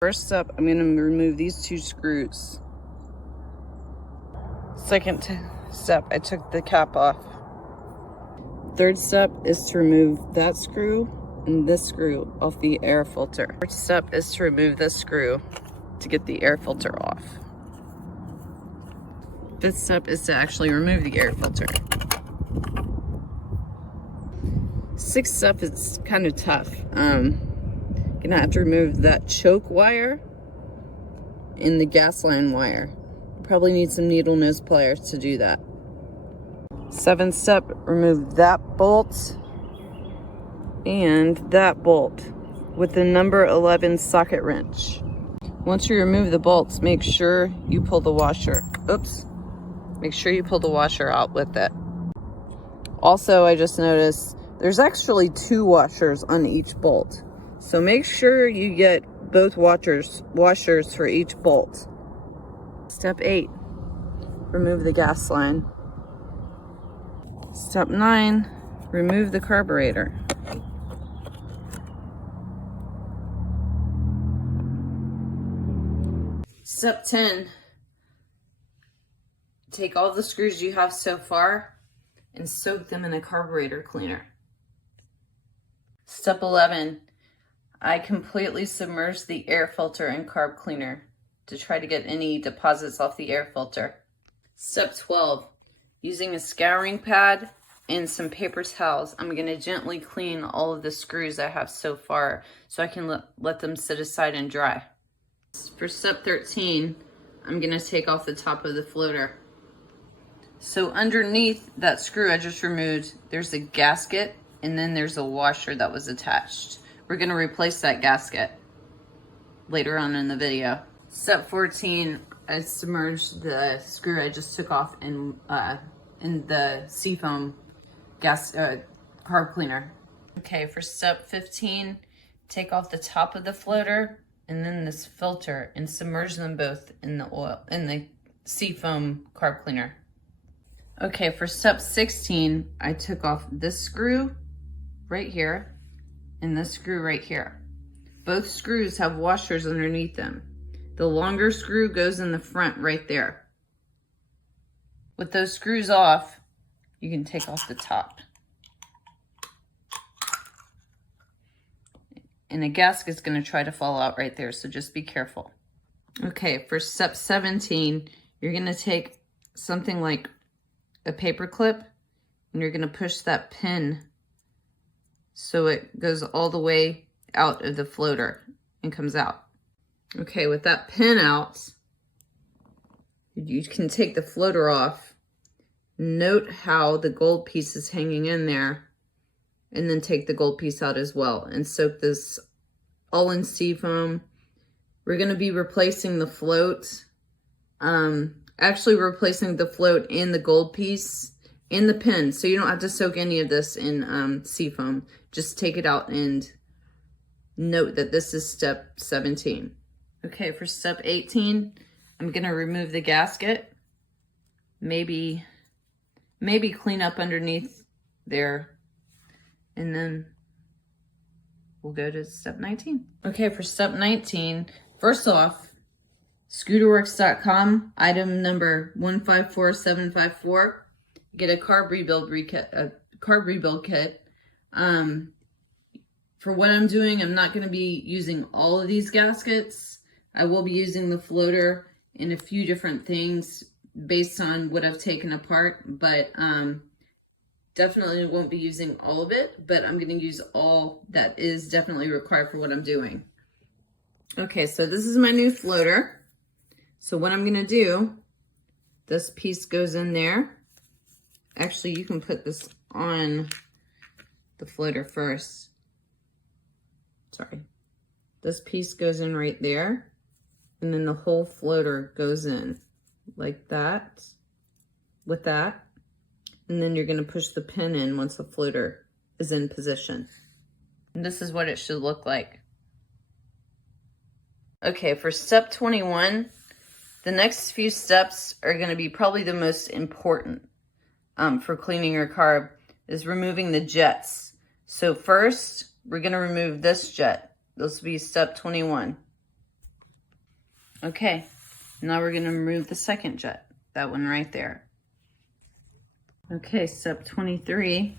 First step, I'm going to remove these 2 screws. Second step, I took the cap off. Third step is to remove that screw and this screw off the air filter. Fourth step is to remove this screw to get the air filter off. Fifth step is to actually remove the air filter. Sixth step is kind of tough. Gonna have to remove that choke wire and the gas line wire. Probably need some needle nose pliers to do that. Seventh step, remove that bolt and that bolt with the number 11 socket wrench. Once you remove the bolts, make sure you pull the washer. Oops. Make sure you pull the washer out with it. Also, I just noticed there's actually 2 washers on each bolt. So make sure you get both washers for each bolt. Step 8, remove the gas line. Step 9, remove the carburetor. Step 10, take all the screws you have so far and soak them in a carburetor cleaner. Step 11, I completely submerged the air filter in carb cleaner to try to get any deposits off the air filter. Step 12, using a scouring pad and some paper towels, I'm going to gently clean all of the screws I have so far so I can let them sit aside and dry. For step 13, I'm going to take off the top of the floater. So underneath that screw I just removed, there's a gasket and then there's a washer that was attached. We're going to replace that gasket later on in the video. Step 14, I submerged the screw I just took off in the seafoam carb cleaner. Okay, for step 15, take off the top of the floater and then this filter and submerge them both in the seafoam carb cleaner. Okay, for step 16, I took off this screw right here and this screw right here. Both screws have washers underneath them. The longer screw goes in the front right there. With those screws off, you can take off the top. And a gasket's gonna try to fall out right there, so just be careful. Okay, for step 17, you're gonna take something like a paper clip and you're gonna push that pin so it goes all the way out of the floater and comes out. Okay, with that pin out, you can take the floater off. Note how the gold piece is hanging in there, and then take the gold piece out as well and soak this all in seafoam. We're going to be replacing the float, actually replacing the float and the gold piece and the pin, so you don't have to soak any of this in seafoam. Just take it out and note that this is step 17. Okay, for step 18, I'm going to remove the gasket, maybe clean up underneath there, and then we'll go to step 19. Okay, for step 19, first off, scooterworks.com, item number 154754, get a carb rebuild kit. For what I'm doing, I'm not going to be using all of these gaskets. I will be using the floater in a few different things based on what I've taken apart, but definitely won't be using all of it, but I'm going to use all that is definitely required for what I'm doing. Okay, so this is my new floater. So what I'm going to do, this piece goes in there. Actually, you can put this on the floater first. Sorry. This piece goes in right there, and then the whole floater goes in like that, with that, and then you're going to push the pin in once the floater is in position. And this is what it should look like. Okay, for step 21, the next few steps are going to be probably the most important for cleaning your carb, is removing the jets. So first, we're going to remove this jet. This will be step 21. Okay, now we're gonna remove the second jet, that one right there. Okay, step 23,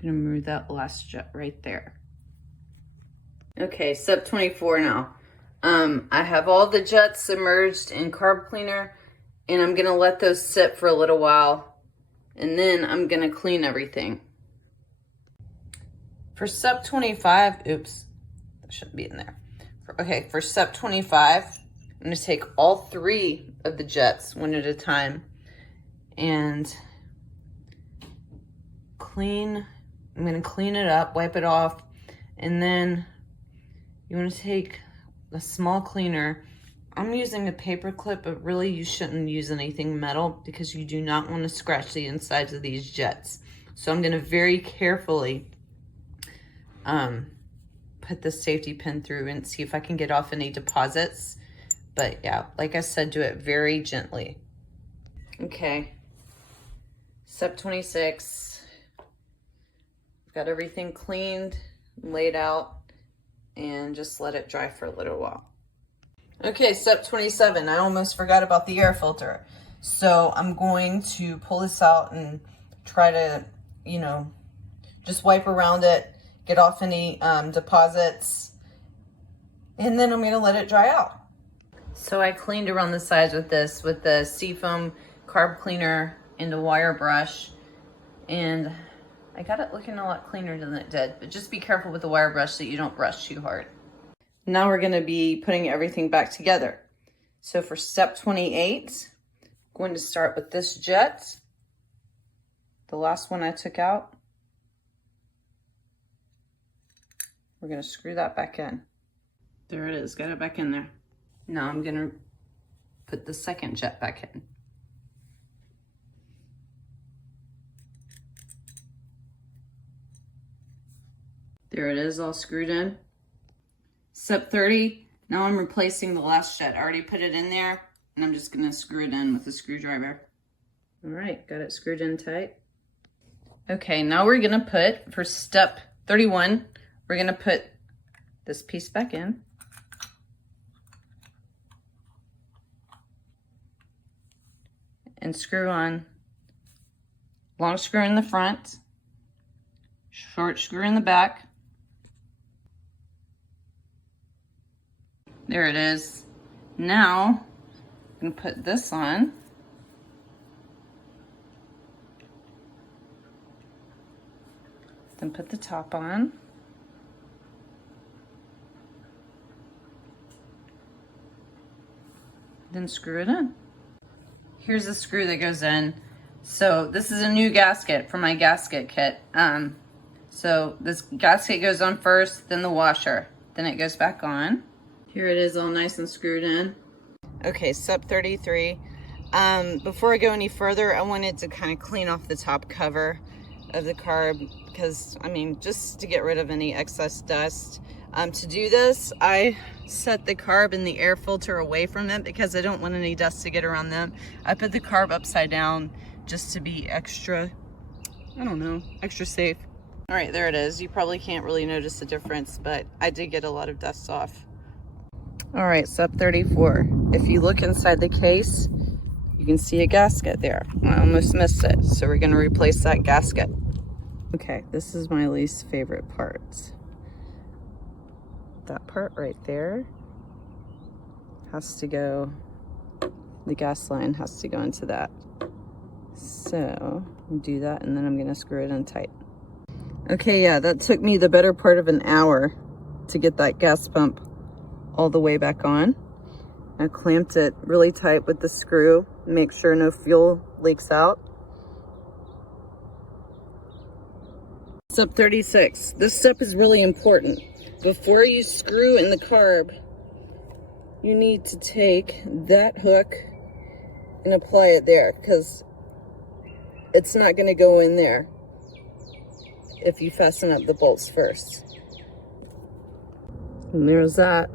gonna remove that last jet right there. Okay, step 24 now. I have all the jets submerged in carb cleaner, and I'm gonna let those sit for a little while, and then I'm gonna clean everything. For step 25, oops, that shouldn't be in there. Okay, for step 25, I'm gonna take all 3 of the jets one at a time and clean. I'm gonna clean it up, wipe it off, and then you wanna take a small cleaner. I'm using a paper clip, but really you shouldn't use anything metal because you do not want to scratch the insides of these jets. So I'm gonna very carefully put the safety pin through and see if I can get off any deposits. But yeah, like I said, do it very gently. Okay, step 26. I've got everything cleaned, laid out, and just let it dry for a little while. Okay, step 27. I almost forgot about the air filter. So I'm going to pull this out and try to, just wipe around it, get off any deposits, and then I'm gonna let it dry out. So I cleaned around the sides with this, with the Seafoam carb cleaner and a wire brush, and I got it looking a lot cleaner than it did, but just be careful with the wire brush so you don't brush too hard. Now we're gonna be putting everything back together. So for step 28, I'm going to start with this jet, the last one I took out. We're gonna screw that back in. There it is, got it back in there. Now I'm gonna put the second jet back in. There it is, all screwed in. Step 30, now I'm replacing the last jet. I already put it in there, and I'm just gonna screw it in with a screwdriver. All right, got it screwed in tight. Okay, now we're gonna put, for step 31, we're gonna put this piece back in. And screw on, long screw in the front, short screw in the back. There it is. Now, I'm gonna put this on. Then put the top on. Then screw it in. Here's the screw that goes in. So this is a new gasket for my gasket kit. So this gasket goes on first, then the washer. Then it goes back on. Here it is all nice and screwed in. Okay, step 33. Before I go any further, I wanted to kind of clean off the top cover of the carb because, just to get rid of any excess dust. To do this, I set the carb and the air filter away from it because I don't want any dust to get around them. I put the carb upside down just to be extra safe. All right, there it is. You probably can't really notice the difference, but I did get a lot of dust off. All right, step 34. If you look inside the case, you can see a gasket there. I almost missed it, so we're gonna replace that gasket. Okay, this is my least favorite part. That part right there has to go, the gas line has to go into that. So do that, and then I'm gonna screw it in tight. Okay, yeah, that took me the better part of an hour to get that gas pump all the way back on. I clamped it really tight with the screw, make sure no fuel leaks out. Step 36. This step is really important. Before you screw in the carb, you need to take that hook and apply it there because it's not going to go in there if you fasten up the bolts first. And there's that.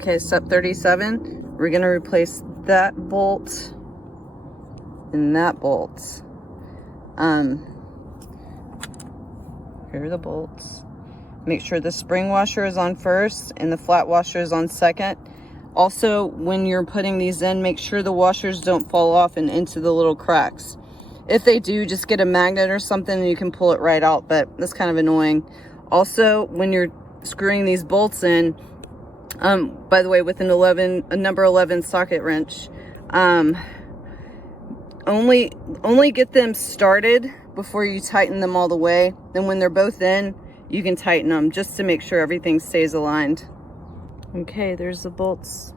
Okay, step 37, we're gonna replace that bolt and that bolt. Here are the bolts. Make sure the spring washer is on first and the flat washer is on second. Also, when you're putting these in, make sure the washers don't fall off and into the little cracks. If they do, just get a magnet or something and you can pull it right out, but that's kind of annoying. Also, when you're screwing these bolts in, by the way, with a number 11 socket wrench, only get them started before you tighten them all the way. Then when they're both in, you can tighten them just to make sure everything stays aligned. Okay, there's the bolts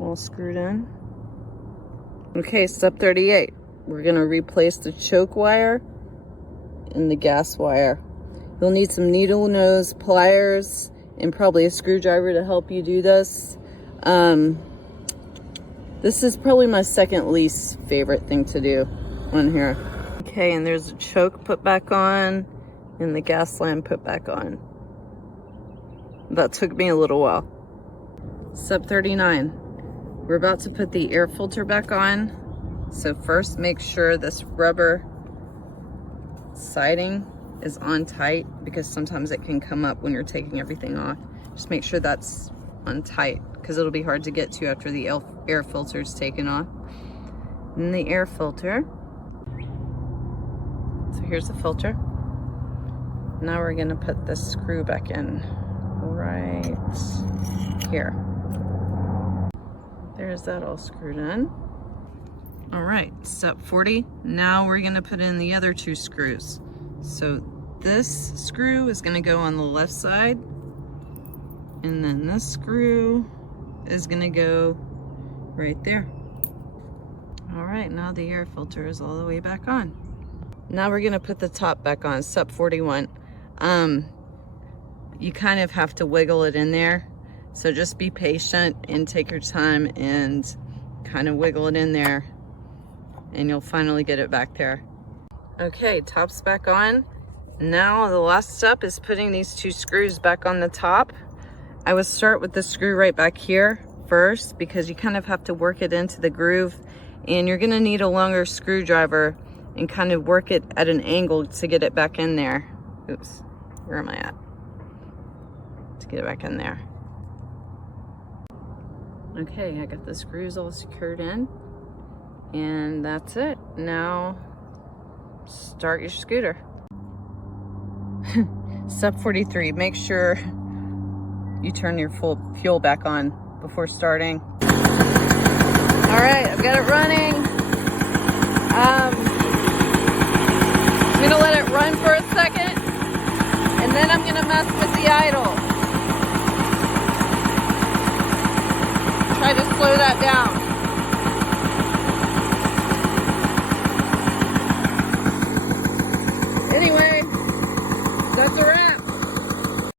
all screwed in. Okay, step 38. We're gonna replace the choke wire and the gas wire. You'll need some needle nose pliers and probably a screwdriver to help you do this. This is probably my second least favorite thing to do on here. Okay, and there's a choke put back on and the gas line put back on. That took me a little while. Step 39. We're about to put the air filter back on. So first, make sure this rubber siding is on tight, because sometimes it can come up when you're taking everything off. Just make sure that's on tight, because it'll be hard to get to after the air filter is taken off. And the air filter. So here's the filter. Now we're gonna put this screw back in right here. There's that all screwed in. All right, step 40. Now we're gonna put in the other two screws. So this screw is gonna go on the left side, and then this screw is gonna go right there. All right, now the air filter is all the way back on. Now we're gonna put the top back on, step 41. You kind of have to wiggle it in there. So just be patient and take your time and kind of wiggle it in there, and you'll finally get it back there. Okay, top's back on. Now the last step is putting these two screws back on the top. I would start with the screw right back here first, because you kind of have to work it into the groove, and you're gonna need a longer screwdriver and kind of work it at an angle to get it back in there. Oops, where am I at? To get it back in there. Okay, I got the screws all secured in, and that's it. Now, start your scooter. Step 43, make sure you turn your full fuel back on before starting. All right, I've got it running. I'm gonna let it run for a second, and then I'm gonna mess with the idle. Try to slow that down.